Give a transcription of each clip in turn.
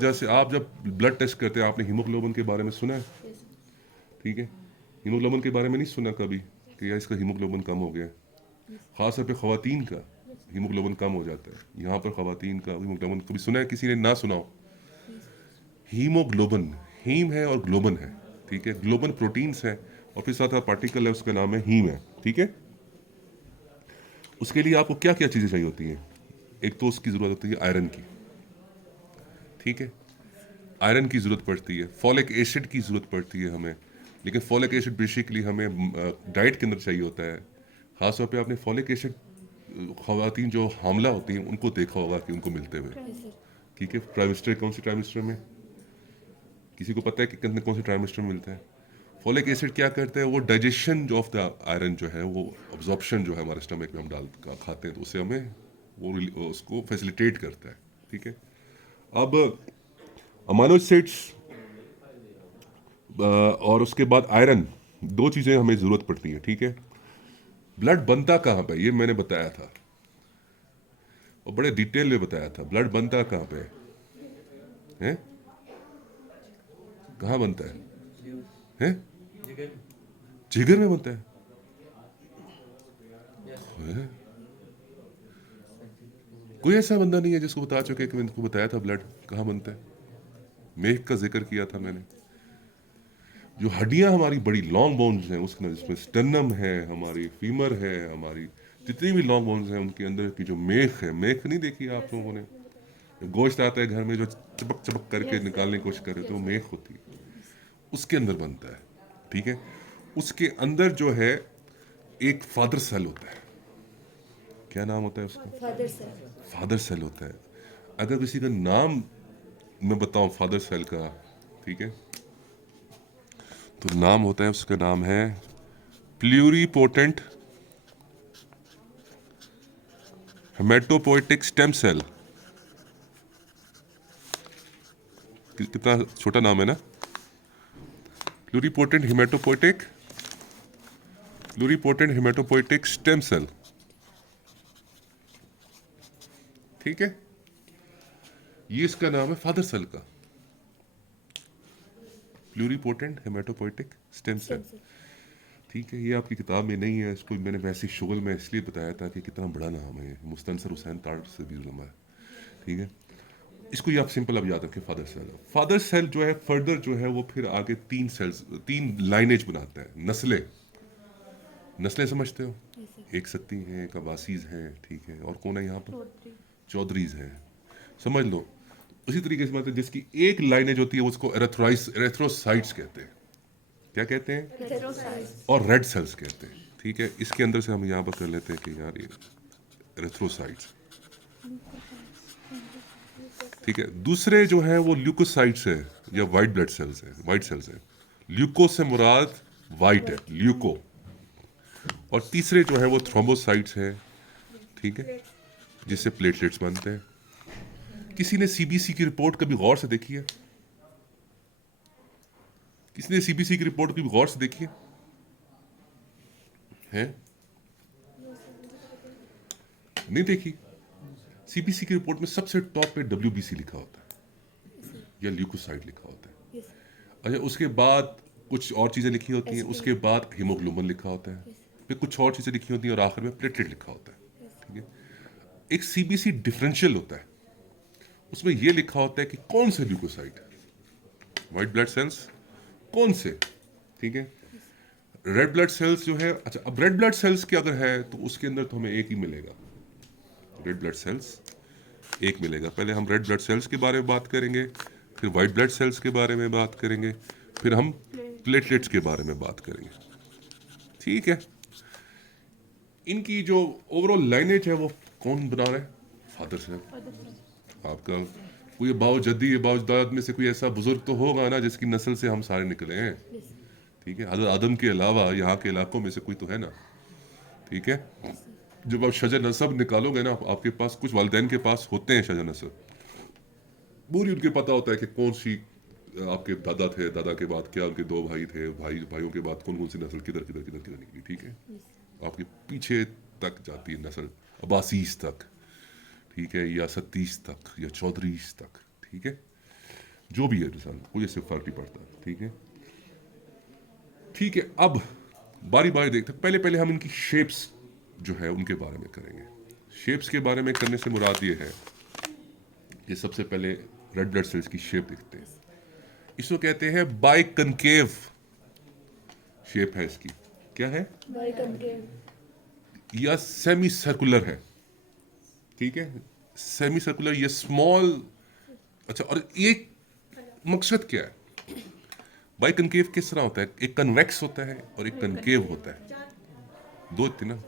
जैसे आप जब ब्लड टेस्ट करते हैं, आपने हीमोग्लोबिन के बारे में सुना है? ठीक है, हीमोग्लोबिन के बारे में नहीं सुना कभी कि यार इसका हीमोग्लोबिन कम हो गया है? खास तौर पे ख़वातीन का हीमोग्लोबिन कम हो जाता है। यहाँ पर ख़वातीन का हीमोग्लोबिन कभी सुना है किसी ने? ना सुना हो? हीमोग्लोबिन, हीम है और ग्लोबन है। ठीक है, ग्लोबन प्रोटीन्स है और फिर साथ पार्टिकल है, उसका नाम है हीम है। ठीक है, उसके लिए आपको क्या क्या चीज़ें चाहिए होती हैं? एक तो उसकी ज़रूरत होती है आयरन की। ठीक है, आयरन की ज़रूरत पड़ती है, फॉलिक एसिड की ज़रूरत पड़ती है हमें। लेकिन फॉलिक एसिड बेसिकली हमें डाइट के अंदर चाहिए होता है। ख़ास तौर पे आपने फॉलिक एसिड ख़वातीन जो हामला होती हैं उनको देखा होगा कि उनको मिलते हुए। ठीक है, ट्राइमेस्टर कौन से ट्राइमेस्टर में? किसी को पता है कि कितने कौन से ट्राइमेस्टर में मिलता है? फॉलिक एसिड क्या करता है, वो डाइजेशन जो ऑफ द आयरन जो है, वो अब्जॉर्प्शन जो है हमारे स्टमक में हम खाते हैं तो उससे हमें वो उसको फैसिलिटेट करता है। ठीक है, अब अमाइनो एसिड्स और उसके बाद आयरन, दो चीज़ें हमें ज़रूरत पड़ती है। ठीक है, ब्लड बनता कहाँ पे, ये मैंने बताया था और बड़े डिटेल में बताया था। ब्लड बनता कहाँ पे है? कहाँ बनता है? जिगर में बनता है? कोई ऐसा बंदा नहीं है जिसको बता चुके कि मैंने बताया था ब्लड कहाँ बनता है। मेघ का जिक्र किया था मैंने। जो हड्डियां हमारी बड़ी लॉन्ग बोन्स हैं उसके जिसमें स्टर्नम है, हमारी फीमर है, हमारी जितनी भी लॉन्ग बोन्स हैं उनके अंदर की जो मेख है, मेख नहीं देखी आप लोगों ने? गोश्त आता है घर में जो चपक चपक करके निकालने की कोशिश करे तो वो मेख होती है, उसके अंदर बनता है। ठीक है, उसके अंदर जो है एक फादर सेल होता है। क्या नाम होता है उसका? Father sir. फादर सेल होता है। अगर किसी का नाम मैं बताऊं फादर सेल का, ठीक है, तो नाम होता है, उसका नाम है प्ल्यूरीपोटेंट हेमेटोपोइटिक स्टेम सेल। कितना छोटा नाम है ना, pluripotent hematopoietic, pluripotent hematopoietic stem cell. ठीक है, ये इसका नाम है फादर सेल का, pluripotent hematopoietic stem cell. Stem cell. ठीक है, ये आपकी किताब में नहीं है, इसको मैंने वैसे शुगल में इसलिए बताया था कि कितना बड़ा नाम है, मुस्तनसर हुसैन तार से भी लंबा है। ठीक है, इसको ये आप सिंपल अब याद रखें, फादर सेल। फादर सेल जो है फर्दर जो है वो फिर आगे तीन सेल्स, तीन लाइनेज बनाता है, नस्लें। नस्लें समझते हो? एक सत्ती हैं, एक अब्बासीज हैं, ठीक है, और कौन है यहाँ पर? चौधरी। चौधरीज हैं, समझ लो। उसी तरीके से बात है, जिसकी एक लाइनेज होती है उसको एरेथ्रोसाइट्स कहते हैं। क्या कहते हैं? हेटेरोसाइट्स। और रेड सेल्स कहते हैं। ठीक है, इसके अंदर से हम यहाँ पर कर लेते हैं कि यार ये एरेथ्रोसाइट्स। ठीक है, दूसरे जो है वो ल्यूकोसाइट्स है या वाइट ब्लड सेल्स है, वाइट सेल्स है। ल्यूको से मुराद वाइट है, वाइट। ल्यूको। और तीसरे जो है वो थ्रोम्बोसाइट्स है। ठीक है, जिससे प्लेटलेट्स बनते हैं। किसी ने सीबीसी की रिपोर्ट कभी गौर से देखी है? किसी ने सीबीसी की रिपोर्ट कभी गौर से देखी है? हैं? नहीं देखी? सीबीसी की रिपोर्ट में सबसे टॉप पे डब्ल्यूबीसी लिखा होता है या ल्यूकोसाइट लिखा होता है। अच्छा, उसके बाद कुछ और चीज़ें लिखी होती हैं, उसके बाद हीमोग्लोबिन लिखा होता है, फिर कुछ और चीज़ें लिखी होती हैं और आखिर में प्लेटलेट लिखा होता है। ठीक है, एक सीबीसी डिफरेंशियल होता है, उसमें यह लिखा होता है कि कौन से ल्यूकोसाइट, व्हाइट ब्लड सेल्स कौन से। ठीक है, रेड ब्लड सेल्स जो है, अच्छा अब रेड ब्लड सेल्स की अगर है तो उसके अंदर तो हमें एक ही मिलेगा, रेड ब्लड सेल्स एक मिलेगा। पहले हम रेड ब्लड सेल्स के बारे में बात करेंगे, फिर वाइट ब्लड सेल्स के बारे में बात करेंगे, फिर हम प्लेटलेट्स के बारे में बात करेंगे। ठीक है, इनकी जो ओवरऑल लाइनेज है वो कौन बना रहा है? फादर साहब। आपका कोई बाव जद्दी बावजदाद में से कोई ऐसा बुजुर्ग तो होगा ना जिसकी नस्ल से हम सारे निकले हैं। ठीक है, हज़रत आदम के अलावा यहाँ के इलाकों में से कोई तो है ना। ठीक है, जब आप शजर नसब निकालोगे ना, आपके पास कुछ वालिदैन के पास होते हैं शजर नसब, पूरी उनके पता होता है कि कौन सी आपके दादा थे, दादा के बाद क्या उनके दो भाई थे, भाइयों के बाद कौन कौन सी नस्ल किधर किधर किधर किधर निकली। ठीक है, आपके पीछे तक जाती है नस्ल, अब्बासीस तक, ठीक है, या सत्तीस तक या चौधरीस तक। ठीक है, जो भी है इंसान, कोई इससे फर्क नहीं पड़ता, ठीक है। ठीक है, अब बारी बारी देखते हैं। पहले पहले हम इनकी शेप्स जो है उनके बारे में करेंगे। शेप्स के बारे में करने से मुराद ये है कि सबसे पहले रेड ब्लड सेल्स की शेप देखते हैं। इसको कहते हैं बाई कनकेव शेप है इसकी। क्या है? बाई कनकेव या सेमी सर्कुलर है, ठीक है, सेमी सर्कुलर या स्मॉल। अच्छा, और ये मकसद क्या है? बाई कनकेव किस तरह होता है? एक कन्वेक्स होता है और एक कनकेव होता है, दो थे ना।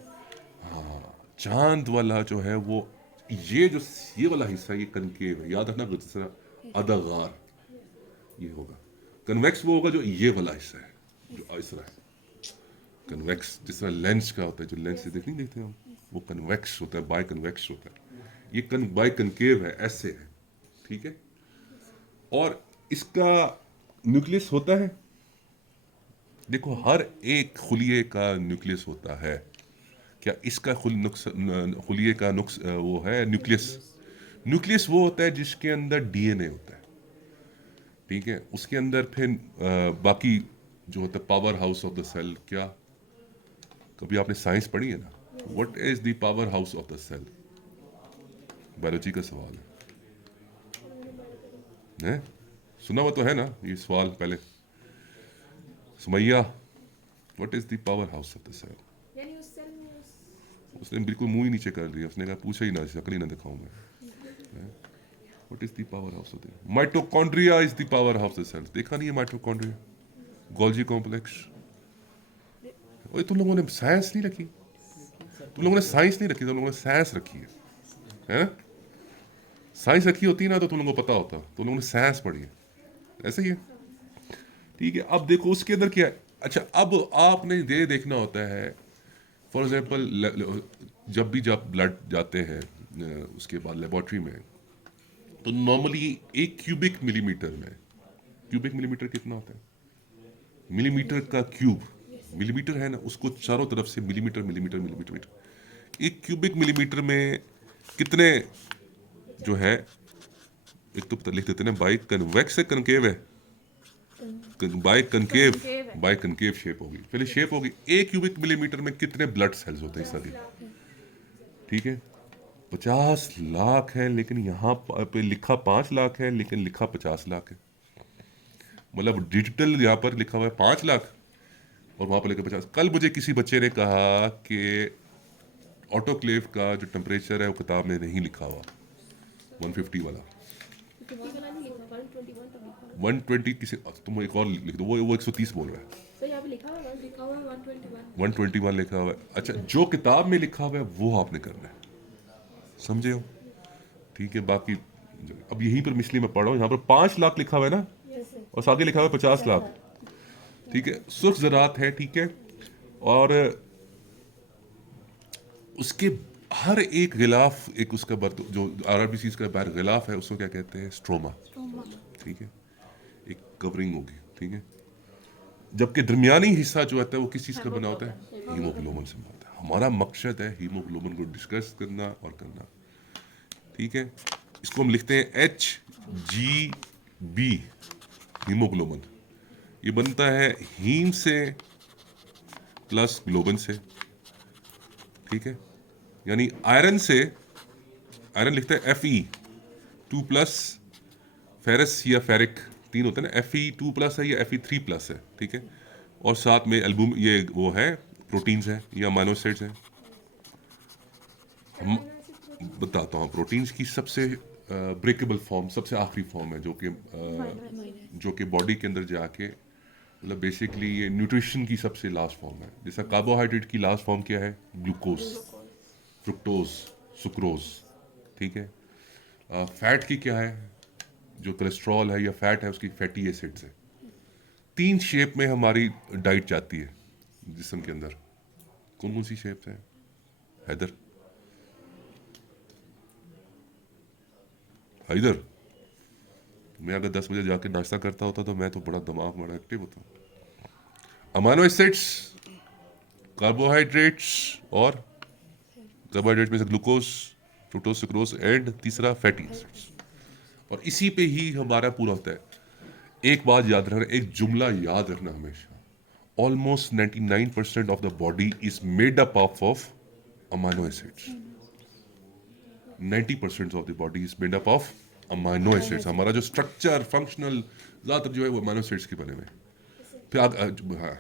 चांद वाला जो है वो, ये वाला हिस्सा ये कनकेव है, याद रखना। जिस तरह अदागार ये होगा, कन्वेक्स वो होगा जो ये वाला हिस्सा है, जो इस तरह है। कन्वेक्स जिस तरह लेंस का होता है, जो लेंस से नहीं देखते हम, वो कन्वेक्स होता है, बाय कन्वेक्स होता है। ये बाय कनकेव है, ऐसे है, ठीक है। और इसका न्यूक्लियस होता है, देखो हर एक खुलिये का न्यूक्लियस होता है। क्या इसका खुलिये का वो है न्यूक्लियस? न्यूक्लियस वो होता है जिसके अंदर डीएनए होता है, ठीक है। उसके अंदर फिर बाकी जो होता है power house of the cell. क्या कभी आपने साइंस पढ़ी है ना? What is the power house of the cell? Biology का सवाल है? सुना हुआ तो है ना ये सवाल पहले? Sumaiya, what is the power house of the cell? यानी उस सेल में उसने बिल्कुल मुंह ही नीचे कर दिया, उसने कहा पूछा ही ना, शक्ल ही ना दिखाऊं मैं। What is the power house of the mitochondria? Is the power house of the cell. देखा नहीं है माइटोकॉन्ड्रिया? Golgi complex. ओए तुम लोगों ने साइंस नहीं रखी, तुम लोगों ने साइंस नहीं रखी, तुम लोगों ने साइंस रखी है? साइंस रखी होती ना तो तुम लोगों को पता होता, तुम लोगों ने साइंस पढ़ी है, ऐसे ही है, ठीक है। अब देखो उसके अंदर क्या है। अच्छा, अब आपने ये देखना होता है, फॉर एग्जाम्पल जब ब्लड जाते हैं उसके बाद लेबोरेटरी में, तो नॉर्मली 1 क्यूबिक मिलीमीटर में, क्यूबिक मिलीमीटर कितना होता है? मिलीमीटर का क्यूब, मिलीमीटर है ना, उसको चारों तरफ से millimetre millimetre millimetre metre. 1 cubic millimetre में कितने जो है, एक तो लिख देते हैं बाई कन्वेक्स है, कनकेव है, biconcave, biconcave shape होगी। पहले शेप होगी 1 क्यूबिक मिलीमीटर में कितने ब्लड सेल्स होते हैं सभी, ठीक है। 50 लाख है, लेकिन यहाँ पे लिखा 5 लाख है, लेकिन लिखा 50 लाख है। मतलब डिजिटल यहाँ पर लिखा हुआ है 5 लाख और वहां पर लिखा 50। कल मुझे किसी बच्चे ने कहा कि ऑटोक्लेव का जो टेम्परेचर है वो किताब में नहीं लिखा हुआ, 150 वाला। 120 किसी, तुम एक और लिख दो, वो 130 बोल रहा है। 121 लिखा हुआ है। अच्छा, जो किताब में लिखा हुआ है वो आपने करना है, समझे हो? ठीक है। बाकी अब यहीं पर मिसली में पढ़ रहा हूँ, यहाँ पर 5 लाख लिखा हुआ है ना, और आगे लिखा हुआ है 50 लाख, ठीक है। सुख ज़रात है, ठीक है। और उसके हर एक गिलाफ, एक उसका जो आरबीसी का बाहर गिलाफ है, उसको क्या कहते हैं? स्ट्रोमा, ठीक है। एक कवरिंग होगी, ठीक है। जबकि दरमियानी हिस्सा जो होता है वो किस चीज़ का बना होता है? हीमोग्लोबिन से बना होता है। हमारा मकसद है हीमोग्लोबिन को डिस्कस करना और करना, ठीक है। इसको हम लिखते हैं HgB, हीमोग्लोबिन। ये बनता है हीम से प्लस ग्लोबिन से, ठीक है। यानी आयरन से, आयरन लिखते हैं Fe2+, फेरस या फेरिक 3 होते हैं ना, Fe2+ है या Fe3+ है, ठीक है। और साथ में एल्बुम, ये वो है प्रोटीन्स हैं या अमीनो एसिड्स हैं। हम बताता हूँ, प्रोटीन्स की सबसे ब्रेकेबल फॉर्म, सबसे आखिरी फॉर्म है जो कि बॉडी के अंदर जाके, मतलब बेसिकली ये न्यूट्रिशन की सबसे लास्ट फॉर्म है। जैसा कार्बोहाइड्रेट की लास्ट फॉर्म क्या है? ग्लूकोज, फ्रुक्टोज, सुक्रोज, ठीक है। फैट की क्या है? जो कोलेस्ट्रॉल है या फैट है उसकी फैटी एसिड्स है। 3 शेप में हमारी डाइट जाती है जिस्म के अंदर। कौन कौन सी शेप्स हैं हैदर? हैदर, मैं अगर 10 बजे जाके नाश्ता करता होता तो मैं तो बड़ा दिमाग बड़ा एक्टिव होता। अमाइनो एसिड्स, कार्बोहाइड्रेट्स, और कार्बोहाइड्रेट में से ग्लूकोज, फ्रुक्टोज, सुक्रोज, एंड तीसरा फैटी एसिड्स। और इसी पे ही हमारा पूरा होता है। एक बात याद रखना, एक जुमला याद रखना हमेशा, almost 99% of the body is made up of amino acids. 90% of the body is made up of amino acids. हमारा जो स्ट्रक्चर फंक्शनल ज़्यादातर जो है वो अमाइनो एसिड्स के बने हुए हैं। फिर हाँ,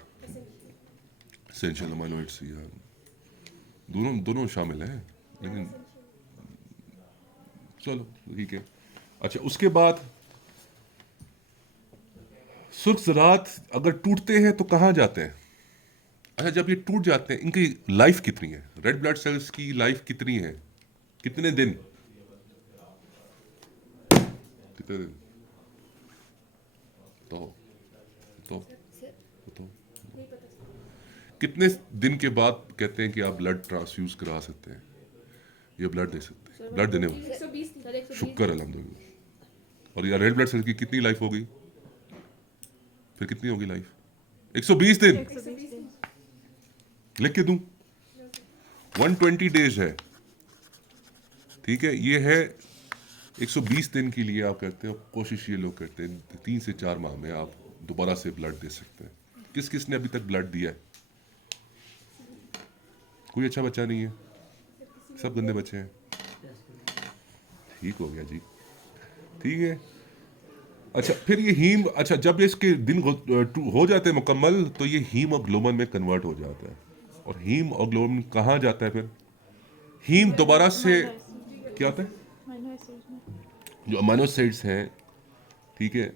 एसेंशियल अमाइनो एसिड्स दोनों दोनों शामिल हैं, लेकिन चलो ठीक है। अच्छा, उसके बाद सुर्ख ज़रात अगर टूटते हैं तो कहाँ जाते हैं? अच्छा, जब ये टूट जाते हैं इनकी लाइफ कितनी है? रेड ब्लड सेल्स की लाइफ कितनी है? कितने दिन? कितने दिन? तो तो नहीं पता सर। कितने दिन के बाद कहते हैं कि आप ब्लड ट्रांसफ्यूज करा सकते हैं या ब्लड दे सकते हैं? ब्लड देने वाले 120 सर, 120। शुक्र अल्हम्दुलिल्लाह। और यार रेड ब्लड सेल की कितनी लाइफ होगी? फिर कितनी होगी लाइफ? 120 दिन। 120 दिन। लिख के दूं? 120 डेज है, ठीक है। ये है 120 दिन के लिए आप करते हो। कोशिश ये लोग करते हैं 3 से 4 माह में आप दोबारा से ब्लड दे सकते हैं। किस किस ने अभी तक ब्लड दिया है? कोई अच्छा बच्चा नहीं है, सब गंदे बच्चे हैं। ठीक हो गया जी, ठीक है। अच्छा, फिर ये हीम, अच्छा जब इसके दिन हो जाते हैं मुकम्मल तो ये हीमोग्लोबिन में कन्वर्ट हो जाता है। और हीमोग्लोबिन कहाँ जाता है फिर? हीम दोबारा से क्या होता है? जो अमाइनो एसिड्स हैं, ठीक है,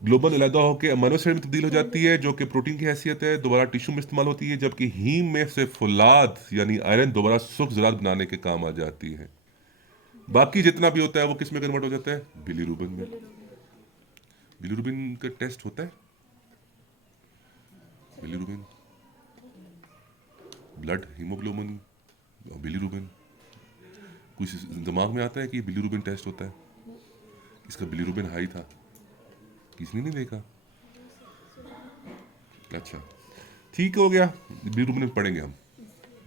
ग्लोबल अलहदा होकर अमाइनो एसिड में तब्दील हो जाती है जो कि प्रोटीन की हैसियत है, दोबारा टिश्यू में इस्तेमाल होती है। जबकि हीम में से फौलाद यानी आयरन दोबारा सुर्ख ज़रात बनाने के काम आ जाती है। बाकी जितना भी होता है वो किस में कन्वर्ट हो जाता है? बिलीरुबिन में। बिलीरुबिन का टेस्ट होता है? बिलीरुबिन, ब्लड, हीमोग्लोबिन, बिलीरुबिन, कुछ दिमाग में आता है कि बिलीरुबिन टेस्ट होता है? इसका बिलीरुबिन हाई था, किसने नहीं देखा? अच्छा, ठीक हो गया। बिलीरुबिन पढ़ेंगे हम,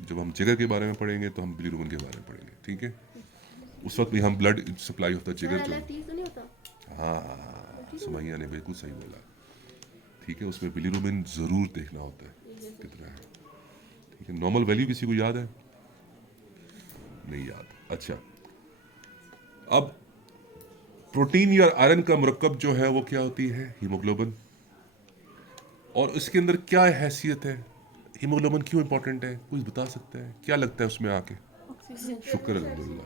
जब हम जिगर के बारे में पढ़ेंगे तो हम बिलीरुबिन के बारे में पढ़ेंगे, ठीक है। उस वक्त भी हम ब्लड सप्लाई ऑफ द जिगर जो, अलग चीज तो नहीं होता। हाँ सुमैया ने बिल्कुल सही बोला, ठीक है। उसमें बिलीरुबिन ज़रूर देखना होता है कितना है, ठीक है। नॉर्मल वैल्यू किसी को याद है? नहीं याद। अच्छा, अब प्रोटीन या आयरन का मुरक्कब जो है वो क्या होती है? हीमोग्लोबिन। और इसके अंदर क्या हैसियत है? हीमोग्लोबिन क्यों इंपॉर्टेंट है? कुछ बता सकता है? क्या लगता है उसमें आके? शुक्र अल्हम्दुलिल्लाह,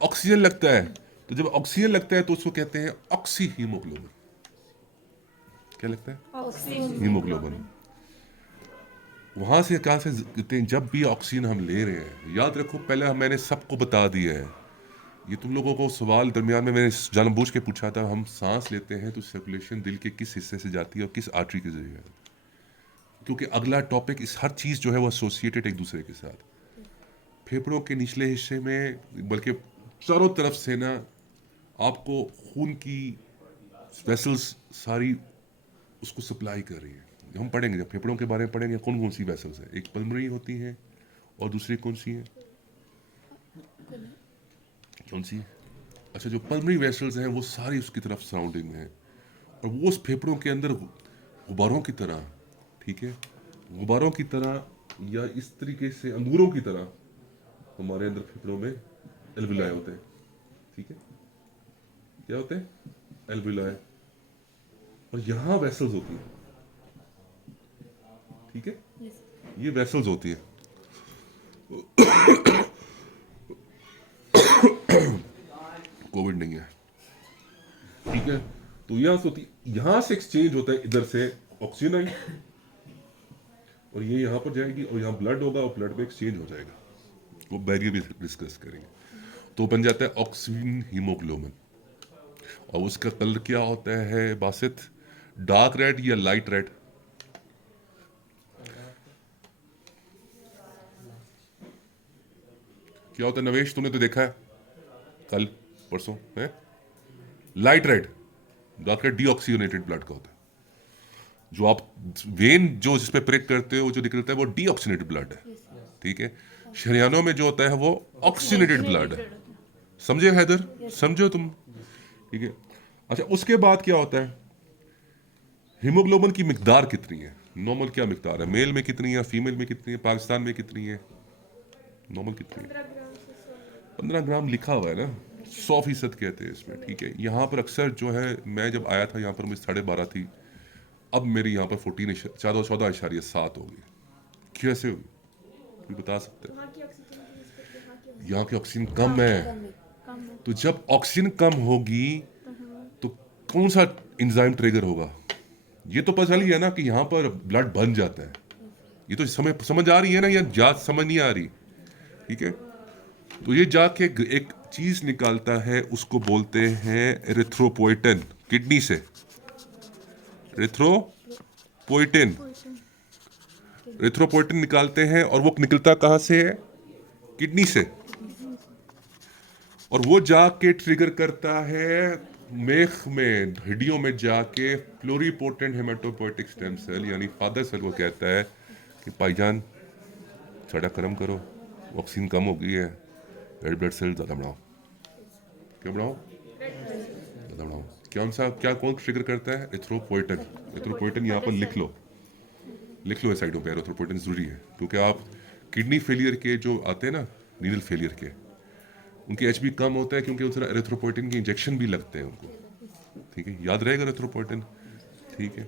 ऑक्सीजन लगता है। तो जब ऑक्सीजन लगता है तो उसको कहते हैं ऑक्सी हीमोग्लोबिन। क्या लगता है? हीमोग्लोबिन। वहां से कहां से कहते हैं? जब भी ऑक्सीजन हम ले रहे हैं, याद रखो पहले मैंने सबको बता दिया है, ये तुम लोगों को सवाल दरमियान में मैंने जानबूझ के पूछा था। हम सांस लेते हैं तो सर्कुलेशन दिल के किस हिस्से से जाती है और किस आर्टरी के जरिए? क्योंकि अगला टॉपिक, इस हर चीज़ जो है वो एसोसिएटेड एक दूसरे के साथ। फेफड़ों के निचले हिस्से में, बल्कि चारों तरफ से ना, आपको खून की वेसल्स सारी उसको सप्लाई कर रही है। हम पढ़ेंगे, जब फेफड़ों के बारे में पढ़ेंगे कौन कौन सी वेसल्स है। एक पल्मोनरी होती है और दूसरी कौन सी है? कौन सी? अच्छा, जो पल्मोनरी वेसल्स हैं वो सारी उसकी तरफ सराउंडिंग में है और वो उस फेफड़ों के अंदर गुब्बारों की तरह, ठीक है, गुब्बारों की तरह या इस तरीके से अंगूरों की तरह हमारे अंदर फेफड़ों में एल्विलाई होते हैं, ठीक है। क्या होते हैं? एल्विलाई। और यहाँ वेसल्स होती है, ठीक है, ये वेसल्स होती है। कोविड नहीं है, ठीक है। तो यहाँ से होती, यहाँ से एक्सचेंज होता है, इधर से ऑक्सीजन आई और ये यहाँ पर जाएगी और यहाँ ब्लड होगा और ब्लड में एक्सचेंज हो जाएगा। वो बैरियर भी डिस्कस करेंगे। तो बन जाता है ऑक्सीजन हीमोग्लोबिन। और उसका कलर क्या होता है बासित? डार्क रेड या लाइट रेड? क्या होता है नवेश? तुमने तो देखा है कल परसों, है light red. Dark red deoxygenated blood का होता है। जो आप वेन जो जिस पे प्रेक करते हो जो निकलता है वो डीऑक्सीजनेटेड ब्लड है, ठीक है। शरियानों में जो होता है वो ऑक्सीजनेटेड ब्लड है। समझे हैदर? समझो तुम, ठीक है। अच्छा, उसके बाद क्या होता है? हीमोग्लोबिन की मिकदार कितनी है, नॉर्मल क्या मिकदार है, मेल में कितनी है, फीमेल में कितनी है, पाकिस्तान में कितनी है, नॉर्मल कितनी है? 15 ग्राम से 100 15 ग्राम लिखा हुआ है ना, 100% कहते हैं इसमें, ठीक है। यहाँ पर अक्सर जो है, मैं जब आया था यहाँ पर मुझे 12.5 थी, अब मेरी यहाँ पर 14.7 हो गई। कैसे हुई, कोई बता सकते हैं? वहाँ की ऑक्सीजन की निस्बत यहाँ की ऑक्सीजन यहाँ की ऑक्सीजन कम है, कम है। तो जब ऑक्सीजन कम होगी तो कौन सा एंजाइम ट्रिगर होगा? ये तो पता चल ही है ना कि यहाँ पर ब्लड बन जाता है, ये तो समझ आ रही है ना, या जात समझ नहीं आ रही, ठीक है। तो ये जाके एक चीज निकालता है, उसको बोलते हैं एरिथ्रोपोइटिन, किडनी से एरिथ्रोपोइटिन, एरिथ्रोपोइटिन निकालते हैं, और वो निकलता कहाँ से है? किडनी से। और वो जाके ट्रिगर करता है मेख में, हड्डियों में जाके प्लूरिपोटेंट हेमेटोपोइटिक स्टेम सेल, यानी फादर सेल को कहता है कि भाईजान साड़ा कर्म करो, ऑक्सीजन कम हो गई है, रेड ब्लड सेल ज़्यादा बढ़ाओ। क्या बढ़ाओ? ज़्यादा बढ़ाओ। कौन ट्रिगर करता है? एरिथ्रोपोइटिन। एरिथ्रोपोइटिन यहाँ पर लिख लो इस साइडों पे, एरिथ्रोपोइटिन जरूरी है, क्योंकि आप किडनी फेलियर के जो आते हैं ना, रीनल फेलियर के, उनके एचबी कम होता है क्योंकि उनसे एरिथ्रोपोइटिन के इंजेक्शन भी लगते हैं उनको, ठीक है। याद रहेगा एरिथ्रोपोइटिन, ठीक है।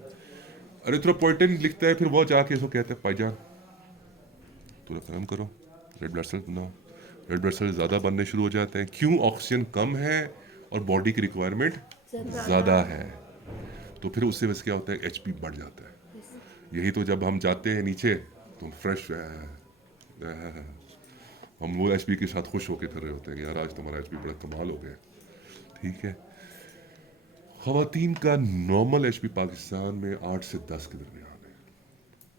एरिथ्रोपोइटिन लिखता है, फिर वो जाके इसको कहता है भाईजान थोड़ा कर्म करो, रेड ब्लड सेल बनाओ। रेड ब्लड सेल ज़्यादा बनने शुरू हो जाते हैं, क्यों? ऑक्सीजन कम है और बॉडी की रिक्वायरमेंट ज़्यादा है, तो फिर उससे वैसे क्या होता है, एचपी बढ़ जाता है। यही तो जब हम जाते हैं नीचे तो फ्रेश हम वो एचपी के साथ खुश होकर फिर रहे होते हैं कि यार आज तुम्हारा एचपी बड़ा कमाल हो गया, ठीक है। ख़वातीन का नॉर्मल एचपी पाकिस्तान में 8 से 10 के दरमियान है।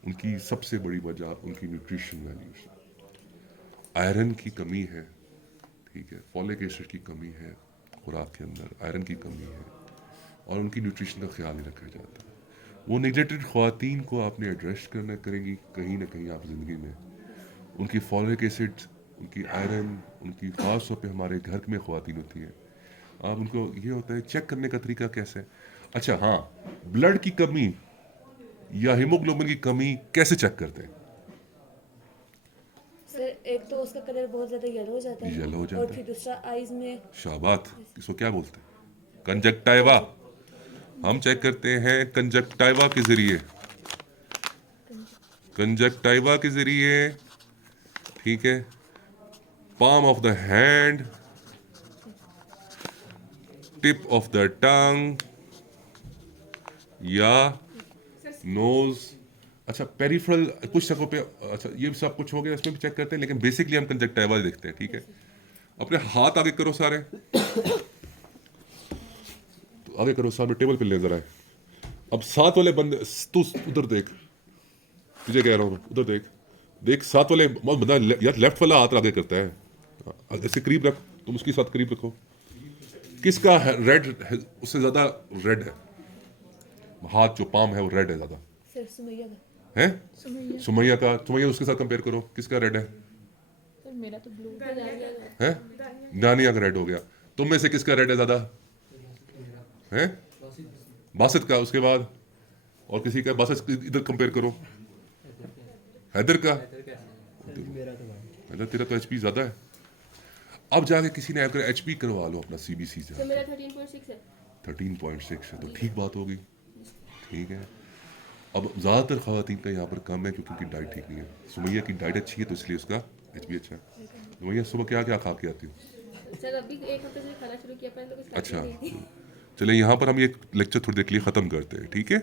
उनकी सबसे बड़ी वजह उनकी न्यूट्रिशन वैल्यूज, आयरन की कमी है, ठीक है, फॉलिक एसिड की कमी है, खुराक के अंदर आयरन की कमी है, और उनकी न्यूट्रिशन का ख्याल नहीं रखा जाता। वो नेग्लेक्टेड ख़वातीन को आपने एड्रेस करेंगी कहीं ना कहीं आप ज़िंदगी में, उनकी फॉलिक एसिड, उनकी आयरन, उनकी ख़ास तौर पे हमारे घर में ख़वातीन होती हैं, आप उनको ये होता है चेक करने का तरीका कैसे है? अच्छा हाँ, ब्लड की कमी या हीमोग्लोबिन की कमी कैसे चेक करते हैं? सर एक तो उसका कलर बहुत ज्यादा येलो हो जाता है, येलो हो जाता और है। फिर दूसरा आईज में शाबात, इसको क्या बोलते हैं? कंजक्टाइवा। हम चेक करते हैं कंजक्टाइवा के जरिए, कंजक्टाइवा के जरिए, ठीक है। palm of the hand, tip of the tongue या नोज। अच्छा पेरिफेरल कुछ जगहों पे, अच्छा ये सब कुछ हो गया, इसमें भी चेक करते हैं, लेकिन बेसिकली हम कंजक्टाइवा देखते हैं, ठीक है। अपने हाथ आगे करो सारे, तो आगे करो सामने टेबल पे ले जरा। अब साथ वाले बंदे, तू उधर देख, तुझे कह रहा हूँ उधर देख, देख साथ वाले बंदा यार लेफ्ट वाला हाथ आगे करता है, ऐसे करीब रख, तुम उसके साथ करीब रखो। किसका रेड उससे ज्यादा रेड है? हाथ जो पाम है वो रेड है ज्यादा, सर सुमैया का। है? सुमैया सुमैया का, सुमैया उसके साथ कंपेयर करो, किसका रेड है? सर मेरा तो ब्लू है? दानिया का रेड हो गया। तुम में से किसका रेड है ज्यादा? है? बासित का, उसके बाद और किसी का? बासित इधर कंपेयर करो, हैदर का, हैदर तेरा तो एचपी ज्यादा है। अब जाके किसी ने अगर एचपी करवा लो अपना सीबीसी से, सर मेरा 13.6 है। 13.6 है तो ठीक बात होगी, ठीक है। अब ज़्यादातर ख़वातीन का यहाँ पर कम है क्योंकि उनकी डाइट ठीक नहीं है। सुमैया की डाइट अच्छी है तो इसलिए उसका एचपी अच्छा है। सुमैया सुबह क्या क्या खा के आती हो? सर अभी एक हफ्ते से खाना शुरू किया, पहले तो कुछ खाती अच्छा, नहीं थी। चले यहाँ पर हम ये लेक्चर थोड़ी देर के लिए ख़त्म करते हैं, ठीक है।